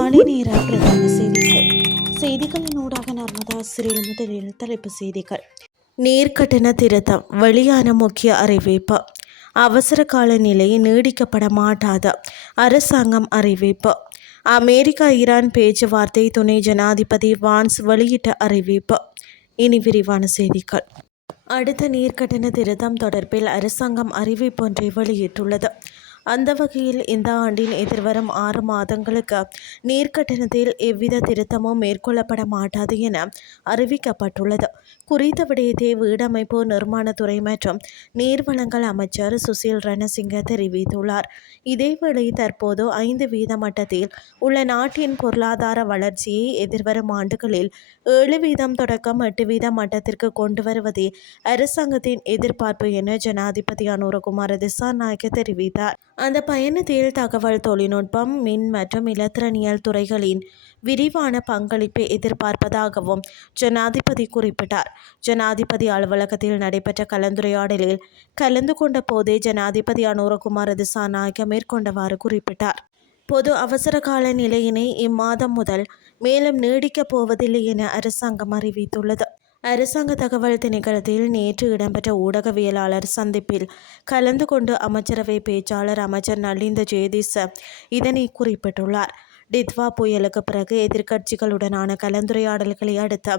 காலை நேர பிரதான செய்திகளின் ஊடாக நர்மதா சிறில் முதலில் தலைப்பு செய்திகள். நீர்க்கட்டண திருத்தம் வெளியான முக்கிய அறிவிப்பு. அவசர கால நிலை நீடிக்கப்பட மாட்டாத அரசாங்கம் அறிவிப்பு. அமெரிக்கா ஈரான் பேச்சுவார்த்தை துணை ஜனாதிபதி வான்ஸ் வெளியிட்ட அறிவிப்பு. இனி விரிவான செய்திகள். அடுத்த நீர்க்கட்டண திருத்தம் தொடர்பில் அரசாங்கம் அறிவிப்பொன்றை வெளியிட்டுள்ளது. அந்த வகையில் இந்த ஆண்டின் எதிர்வரும் 6 மாதங்களுக்கு நீர்க்கட்டணத்தில் எவ்வித திருத்தமும் மேற்கொள்ளப்பட மாட்டாது என அறிவிக்கப்பட்டுள்ளது. குறித்த விடயத்தை வீடமைப்பு நிர்மாணத்துறை மற்றும் நீர்வளங்கள் அமைச்சர் சுசில் ரணசிங்க தெரிவித்துள்ளார். இதேவேளை தற்போது 5% மட்டத்தில் உள்ள நாட்டின் பொருளாதார வளர்ச்சியை எதிர்வரும் ஆண்டுகளில் 7% தொடக்கம் 8% மட்டத்திற்கு கொண்டு வருவதே அரசாங்கத்தின் எதிர்பார்ப்பு என ஜனாதிபதி அனுரகுமார திசாநாயக்க தெரிவித்தார். அந்த பயணத்தில் தகவல் தொழில்நுட்பம், மின் மற்றும் இலத்திரனியல் துறைகளின் விரிவான பங்களிப்பை எதிர்பார்ப்பதாகவும் ஜனாதிபதி குறிப்பிட்டார். ஜனாதிபதி அலுவலகத்தில் நடைபெற்ற கலந்துரையாடலில் கலந்து கொண்ட போதே ஜனாதிபதி அனுரகுமார திசாநாயக்க மேற்கொண்டவாறு குறிப்பிட்டார். பொது அவசர கால நிலையினை இம்மாதம் முதல் மேலும் நீடிக்கப் போவதில்லை என அரசாங்கம் அறிவித்துள்ளது. அரசாங்க தகவல் திணைக்களத்தில் நேற்று இடம்பெற்ற ஊடகவியலாளர் சந்திப்பில் கலந்து கொண்டு அமைச்சரவை பேச்சாளர் அமைச்சர் நலிந்த ஜெயதிச இதனை குறிப்பிட்டுள்ளார். டித்வா புயலுக்கு பிறகு எதிர்க்கட்சிகளுடனான கலந்துரையாடல்களை அடுத்த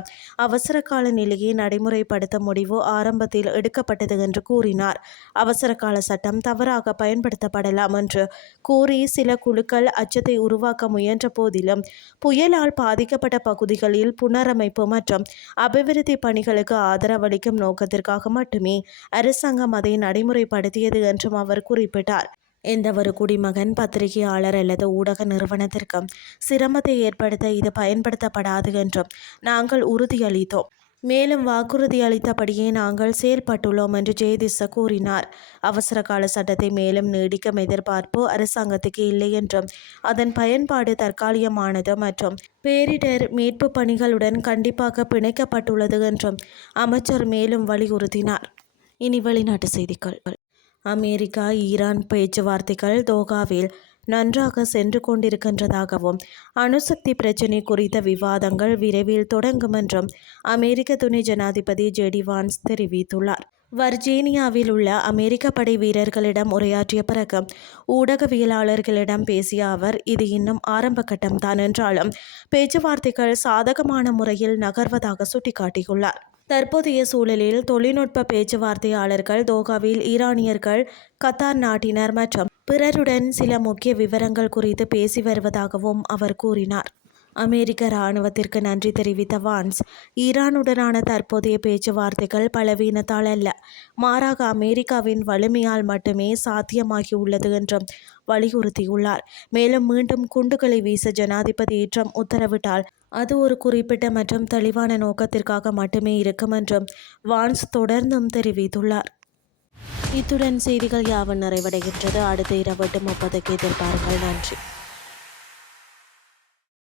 அவசர கால நிலையை நடைமுறைப்படுத்த முடிவு ஆரம்பத்தில் எடுக்கப்பட்டது என்று கூறினார். அவசர கால சட்டம் தவறாக பயன்படுத்தப்படலாம் என்று கூறி சில குழுக்கள் அச்சத்தை உருவாக்க முயன்ற போதிலும் புயலால் பாதிக்கப்பட்ட பகுதிகளில் புனரமைப்பு மற்றும் அபிவிருத்தி பணிகளுக்கு ஆதரவளிக்கும் நோக்கத்திற்காக மட்டுமே அரசாங்கம் அதை நடைமுறைப்படுத்தியது என்றும் அவர் குறிப்பிட்டார். எந்தவொரு குடிமகன், பத்திரிகையாளர் அல்லது ஊடக நிறுவனத்திற்கும் சிரமத்தை ஏற்படுத்த இது பயன்படுத்தப்படாது என்றும் நாங்கள் உறுதியளித்தோம். மேலும் வாக்குறுதி அளித்தபடியே நாங்கள் செயல்பட்டுள்ளோம் என்று ஜெயதிச கூறினார். அவசர கால சட்டத்தை மேலும் நீடிக்கும் எதிர்பார்ப்பு அரசாங்கத்துக்கு இல்லை என்றும் அதன் பயன்பாடு தற்காலிகமானது மற்றும் பேரிடர் மீட்பு பணிகளுடன் கண்டிப்பாக பிணைக்கப்பட்டுள்ளது என்றும் அமைச்சர் மேலும் வலியுறுத்தினார். இனி வெளிநாட்டு செய்திகள். அமெரிக்கா ஈரான் பேச்சுவார்த்தைகள் தோகாவில் நன்றாக சென்று கொண்டிருக்கின்றதாகவும் அணுசக்தி பிரச்சினை குறித்த விவாதங்கள் விரைவில் தொடங்கும் என்றும் அமெரிக்க துணை ஜனாதிபதி ஜெடி வான்ஸ் தெரிவித்துள்ளார். வர்ஜீனியாவில் உள்ள அமெரிக்க படை வீரர்களிடம் உரையாற்றிய பிறகு ஊடகவியலாளர்களிடம் பேசிய அவர், இது இன்னும் ஆரம்ப கட்டம்தான் என்றாலும் பேச்சுவார்த்தைகள் சாதகமான முறையில் நகர்வதாக சுட்டிக்காட்டியுள்ளார். தற்போதைய சூழலில் தொழில்நுட்ப பேச்சுவார்த்தையாளர்கள் தோகாவில் ஈரானியர்கள், கத்தார் நாட்டினர் மற்றும் பிறருடன் சில முக்கிய விவரங்கள் குறித்து பேசி வருவதாகவும் அவர் கூறினார். அமெரிக்க இராணுவத்திற்கு நன்றி தெரிவித்த வான்ஸ், ஈரானுடனான தற்போதைய பேச்சுவார்த்தைகள் பலவீனத்தால் அல்ல, மாறாக அமெரிக்காவின் வலிமையால் மட்டுமே சாத்தியமாகியுள்ளது என்றும் வலியுறுத்தியுள்ளார். மேலும் மீண்டும் குண்டுகளை வீச ஜனாதிபதி ட்ரம்ப் உத்தரவிட்டால் அது ஒரு குறிப்பிட்ட மற்றும் தெளிவான நோக்கத்திற்காக மட்டுமே இருக்கும் என்றும் வான்ஸ் தொடர்ந்தும் தெரிவித்துள்ளார். இத்துடன் செய்திகள் யாவும் நிறைவடைகின்றது. அடுத்த இரவு 8:30 எதிர்பாருங்கள். நன்றி.